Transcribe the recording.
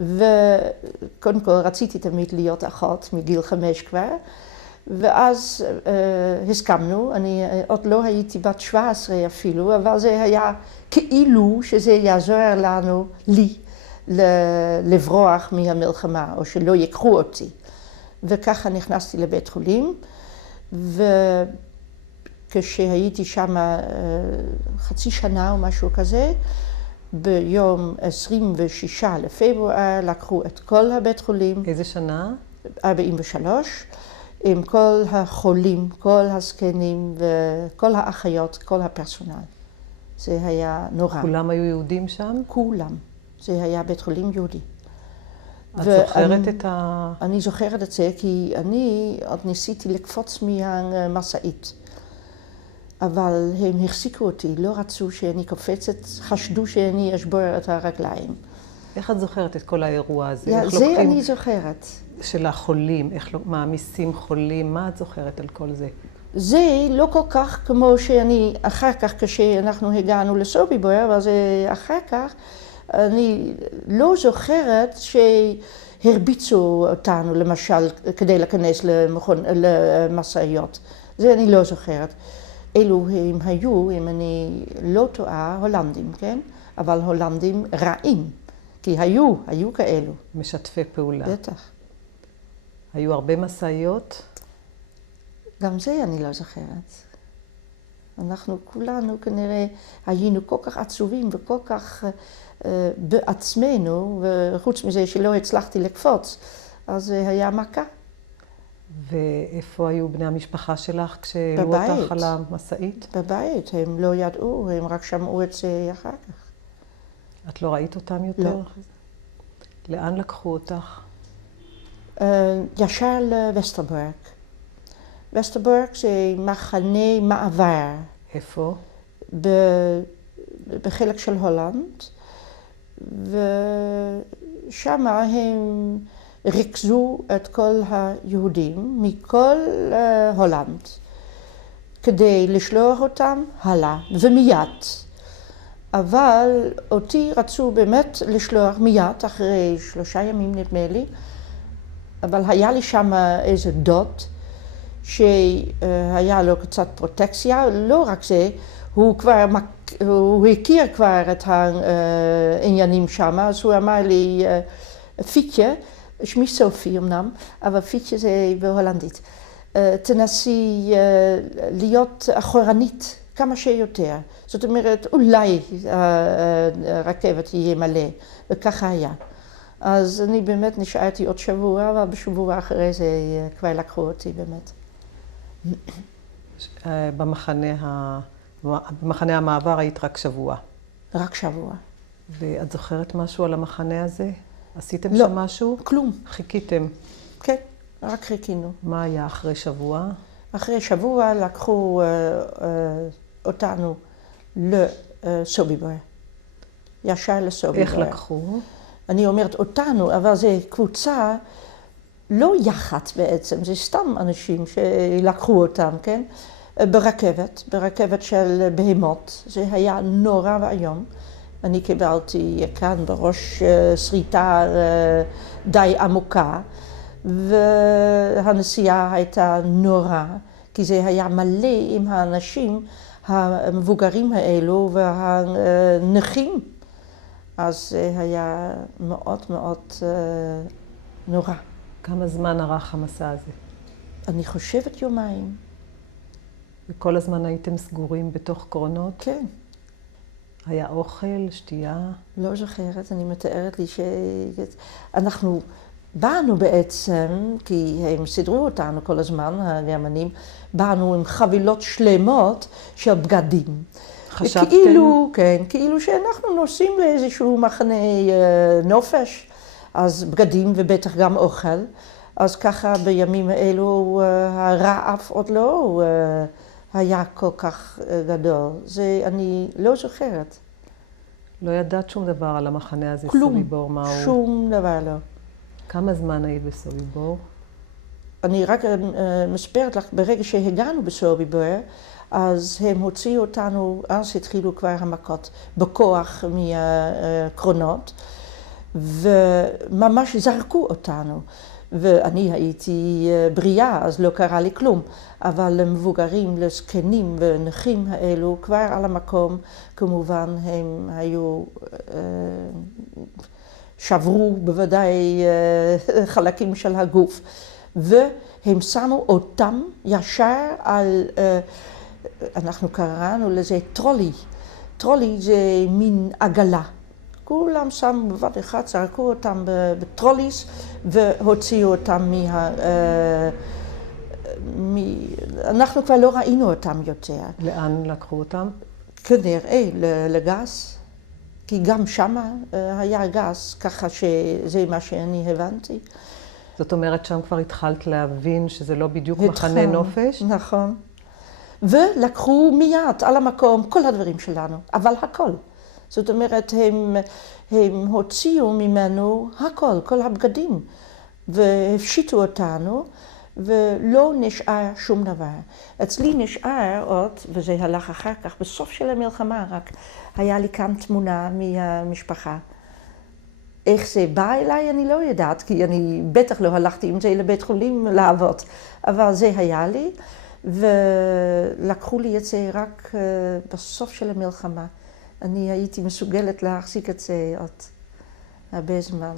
וקודם כל רציתי תמיד להיות אחות מגיל 5 כבר, ואז הסכמנו, אני עוד לא הייתי בת 17 אפילו, אבל זה היה כאילו שזה יעזור לנו, לי, לברוח מהמלחמה, או שלא יקחו אותי. וככה נכנסתי לבית חולים, וכשהייתי שם חצי שנה או משהו כזה, ביום 26 לפברואר לקחו את כל הבית חולים. איזה שנה? 43, עם כל החולים, כל הזקנים וכל האחיות, כל הפרסונל. זה היה נורא. כולם היו יהודים שם? כולם. זה היה בית חולים יהודי. את זוכרת את אני זוכרת את זה כי אני עוד ניסיתי לקפוץ מהמשאית. אבל הם החזיקו אותי, לא רצו שאני קופצת, חשדו שאני אשבור את הרגליים. איך את זוכרת את כל האירוע הזה? זה אני זוכרת. של החולים, איך מעמיסים חולים, מה את זוכרת על כל זה? זה לא כל כך כמו שאני, אחר כך כשאנחנו הגענו לסוביבור, אבל זה אחר כך, אני לא זוכרת שהרביצו אותנו, למשל, כדי להיכנס למשאיות. זה אני לא זוכרת. אלו הם היו, אם אני לא טועה, הולנדים, כן? אבל הולנדים רעים, כי היו כאלו. משתפי פעולה. בטח. היו הרבה מסעיות? גם זה אני לא זוכרת. אנחנו כולנו כנראה היינו כל כך עצובים וכל כך בעצמנו, וחוץ מזה שלא הצלחתי לקפוץ, אז זה היה מכה. ואיפה היו בני המשפחה שלך כשהיו אותך על המסעית? בבית, הם לא ידעו, הם רק שמעו את זה אחר כך. את לא ראית אותם יותר? לא. לאן לקחו אותך? ישר לווסטרבורג. ווסטרבורג זה מחנה מעבר. איפה? בחלק של הולנד, ושם הם ריכזו את כל היהודים מכל הולנד, כדי לשלוח אותם הלאה, ומיד. אבל אותי רצו באמת לשלוח מיד, אחרי 3 ימים נדמה לי, אבל היה לי שם איזה דוד, שהיה לו קצת פרוטקציה, לא רק זה, הוא הכיר כבר את העניינים שם, אז הוא אמר לי, פיetje, שמי סופי אמנם, אבל פיetje זה בהולנדית, תנסי להיות אחורנית כמה שיותר. זאת אומרת, אולי הרכבת יהיה מלא, וככה היה. אז אני באמת נשארתי עוד שבוע, אבל בשבוע אחרי זה כבר לקחו אותי באמת. במחנה המעבר היית רק שבוע. רק שבוע. ואת זוכרת משהו על המחנה הזה? עשיתם לא, שם משהו? כלום. חיכיתם? כן, רק חיכינו. מה היה אחרי שבוע? אחרי שבוע לקחו אותנו לסוביבור. ישר לסוביבור. איך לקחו? אני אומרת אותנו, אבל זו קבוצה לא יחד בעצם, זה סתם אנשים שלקחו אותם, כן? ברכבת של בהמות, זה היה נורא ואיום. אני קיבלתי כאן בראש שריטה די עמוקה, והנסיעה הייתה נורא, כי זה היה מלא עם האנשים המבוגרים האלו והנכים. אז זה היה מאוד מאוד נורא. כמה זמן ארך המסע הזה? אני חושבת יומיים. וכל הזמן הייתם סגורים בתוך קרונות? כן. היה אוכל, שתייה? לא זוכרת, אני מתארת לי שאנחנו באנו בעצם, כי הם סידרו אותנו כל הזמן, הגרמנים, באנו עם חבילות שלמות של בגדים. חשבתם? כן, כאילו שאנחנו נוסעים לאיזשהו מחנה נופש, אז בגדים ובטח גם אוכל. אז ככה בימים האלו הרעב עוד לא היה כל כך גדול. זה אני לא זוכרת. לא ידעת שום דבר על המחנה הזה, כלום, סוביבור, מה הוא? שום דבר לא. כמה זמן היית בסוביבור? אני רק מספרת לך, ברגע שהגענו בסוביבור, אז הם הוציאו אותנו, אז התחילו כבר המכות, בכוח מהקרונות, וממש זרקו אותנו. ואני הייתי בריאה, אז לא קרה לי כלום. אבל למבוגרים, לזקנים ונכים האלו, כבר על המקום, כמובן הם היו, שברו בוודאי חלקים של הגוף. והם שמו אותם ישר על, אנחנו קראנו לזה טרולי. טרולי זה מין עגלה. כולם שמו בבת אחד, זרקו אותם בטרוליס והוציאו אותם אנחנו כבר לא ראינו אותם יותר. לאן לקחו אותם? כנראה לגז, כי גם שמה היה גז, ככה שזה מה שאני הבנתי. זאת אומרת, שם כבר התחלת להבין שזה לא בדיוק מחנה נופש? נכון. ולקחו מיד על המקום כל הדברים שלנו, אבל הכל. זאת אומרת, הם הוציאו ממנו הכל, כל הבגדים, והפשיטו אותנו, ולא נשאר שום דבר. אצלי נשאר עוד, וזה הלך אחר כך, בסוף של המלחמה רק, היה לי כאן תמונה מהמשפחה. איך זה בא אליי אני לא יודעת, כי אני בטח לא הלכתי עם זה לבית חולים לעבוד, אבל זה היה לי, ולקחו לי את זה רק בסוף של המלחמה. אני הייתי מסוגלת להחזיק את זה עוד הרבה זמן.